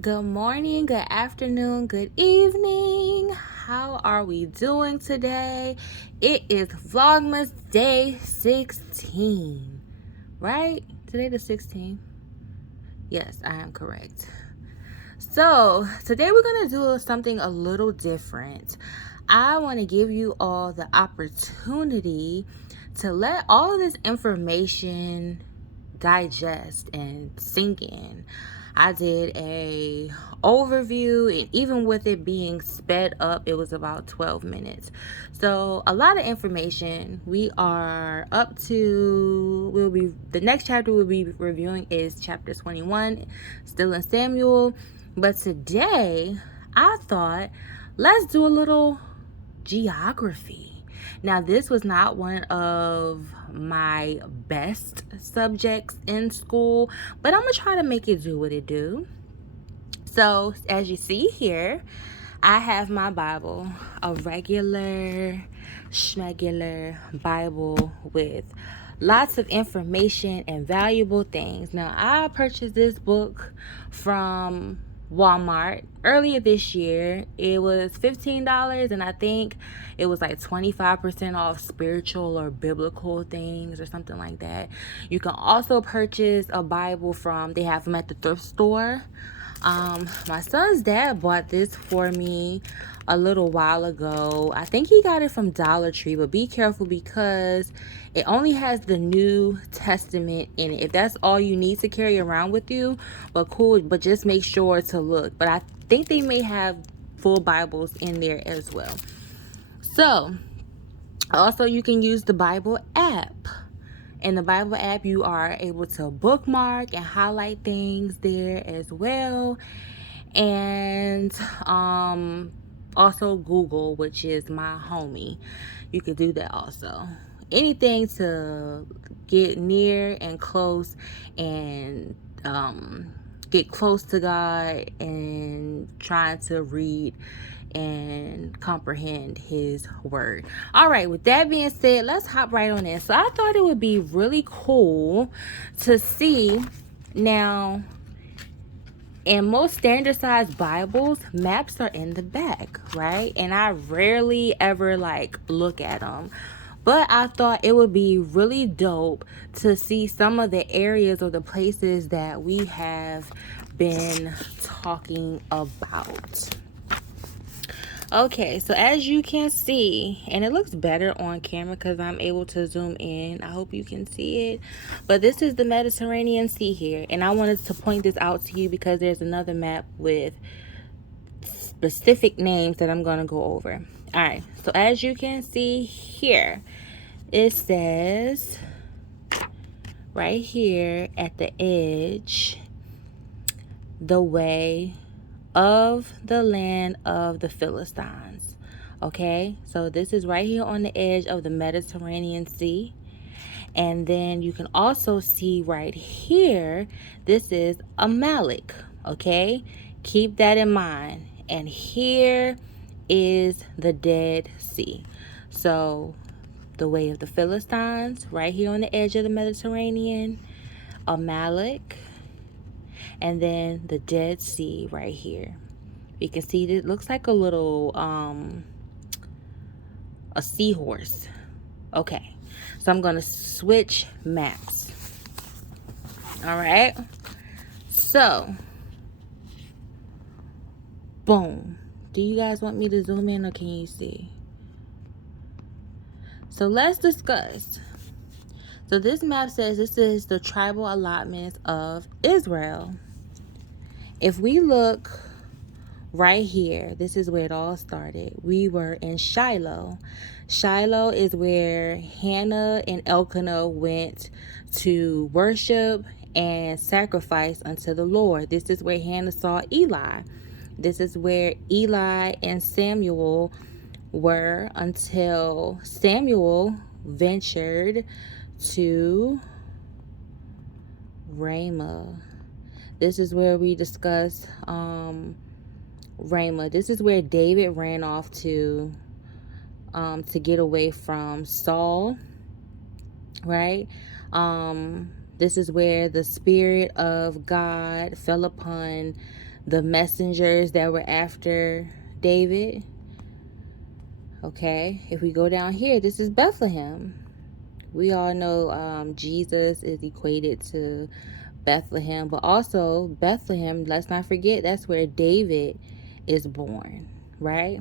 Good morning, good afternoon, good evening. How are we doing today? It is Vlogmas day 16, right? Today the 16th? Yes, I am correct. So today we're going to do something a little different. I want to give you all the opportunity to let all this information digest and sink in. I did a overview, and even with it being sped up, it was about 12 minutes. So a lot of information. We are up to, the next chapter we'll be reviewing is chapter 21, still in Samuel. But today I thought, let's do a little geography. Now, this was not one of my best subjects in school, but I'm gonna try to make it do what it do. So, as you see here, I have my Bible, a regular, schmegular Bible with lots of information and valuable things. Now, I purchased this book from Walmart earlier this year. It was $15, and I think it was like 25% off spiritual or biblical things or something like that. You can also purchase a Bible they have them at the thrift store. My son's dad bought this for me a little while ago. I think he got it from Dollar Tree, but be careful because it only has the New Testament in it. If that's all you need to carry around with you, but cool, but just make sure to look. But I think they may have full Bibles in there as well. So, also you can use the Bible app. In the Bible app, you are able to bookmark and highlight things there as well. And also Google, which is my homie. You could do that also. Anything to get near and close and get close to God and trying to read and comprehend his word. All right, with that being said, let's hop right on in. So I thought it would be really cool to see now. In most standard-sized Bibles, maps are in the back, right? And I rarely ever look at them. But I thought it would be really dope to see some of the areas or the places that we have been talking about. Okay, so as you can see, and it looks better on camera because I'm able to zoom in. I hope you can see it. But this is the Mediterranean Sea here. And I wanted to point this out to you because there's another map with specific names that I'm going to go over. All right, so as you can see here, it says right here at the edge, the way of the land of the Philistines. Okay, so this is right here on the edge of the Mediterranean Sea. And then you can also see right here, this is Amalek. Okay, keep that in mind. And here is the Dead Sea. So the way of the Philistines, right here on the edge of the Mediterranean, Amalek, and then the Dead Sea right here. You can see it looks like a little a seahorse. Okay, so I'm gonna switch maps. All right, so boom. Do you guys want me to zoom in or can you see? So let's discuss. So this map says this is the tribal allotments of Israel. If we look right here, this is where it all started. We were in Shiloh. Shiloh is where Hannah and Elkanah went to worship and sacrifice unto the Lord. This is where Hannah saw Eli. This is where Eli and Samuel were until Samuel ventured to Ramah. This is where we discuss Ramah. This is where David ran off to get away from Saul, right? This is where the Spirit of God fell upon the messengers that were after David. Okay, if we go down here, this is Bethlehem. We all know Jesus is equated to Bethlehem, but also Bethlehem, let's not forget, that's where David is born, right?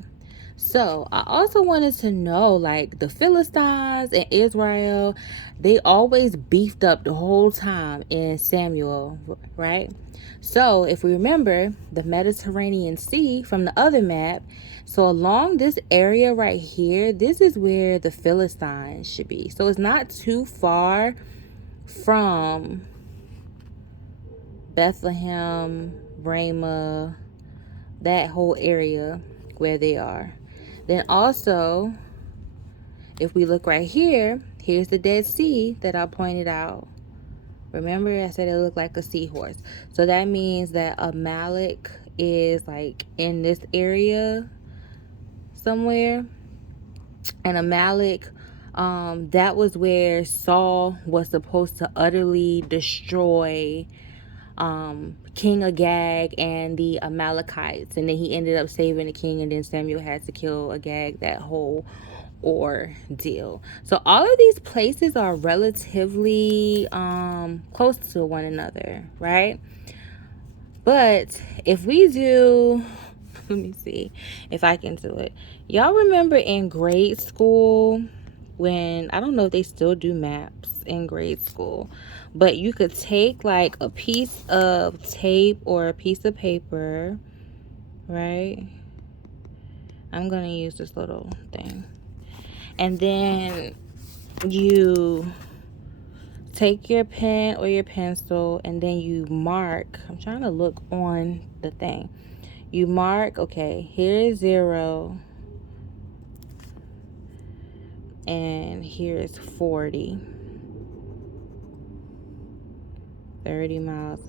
So I also wanted to know, like, the Philistines and Israel, they always beefed up the whole time in Samuel, right? So if we remember the Mediterranean Sea from the other map, so along this area right here, this is where the Philistines should be. So it's not too far from Bethlehem, Ramah, that whole area where they are. Then also, if we look right here, here's the Dead Sea that I pointed out. Remember, I said it looked like a seahorse. So that means that Amalek is like in this area somewhere. And Amalek, that was where Saul was supposed to utterly destroy King Agag and the Amalekites, and then he ended up saving the king, and then Samuel had to kill Agag, that whole ordeal. So all of these places are relatively close to one another, right? But if we do, let me see if I can do it. Y'all remember in grade school when, I don't know if they still do maps in grade school, but you could take like a piece of tape or a piece of paper, right? I'm gonna use this little thing, and then you take your pen or your pencil, and then you mark. I'm trying to look on the thing. You mark, okay, here is 0 and here is 40. 30 miles.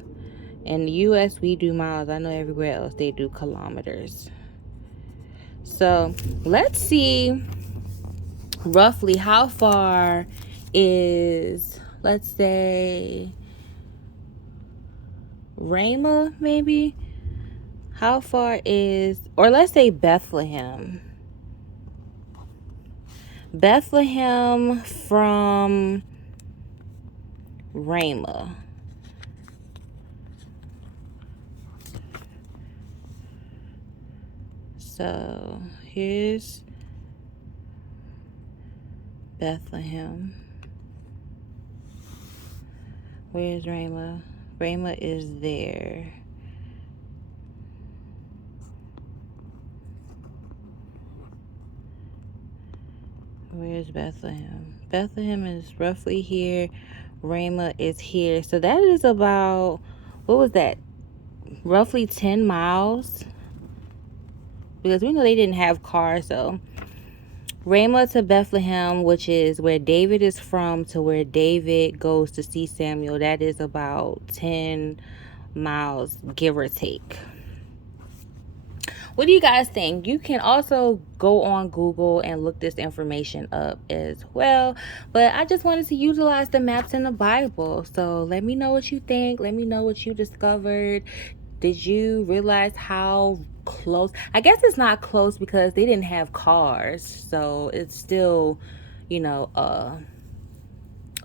In the US, we do miles. I know everywhere else they do kilometers. So let's see roughly how far is, let's say, Ramah, maybe? How far is, or let's say Bethlehem. Bethlehem from Ramah. So here's Bethlehem. Where's Ramah? Ramah is there. Where's Bethlehem? Bethlehem is roughly here. Ramah is here. So that is about, what was that? Roughly 10 miles. Because we know they didn't have cars, so Ramah to Bethlehem, which is where David is from, to where David goes to see Samuel, that is about 10 miles, give or take. What do you guys think? You can also go on Google and look this information up as well. But I just wanted to utilize the maps in the Bible. So let me know what you think. Let me know what you discovered. Did you realize how close? I guess it's not close because they didn't have cars. So it's still, you know,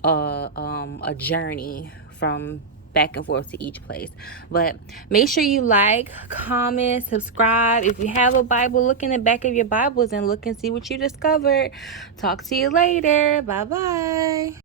a journey from back and forth to each place. But make sure you like, comment, subscribe. If you have a Bible, look in the back of your Bibles and look and see what you discovered. Talk to you later. Bye bye.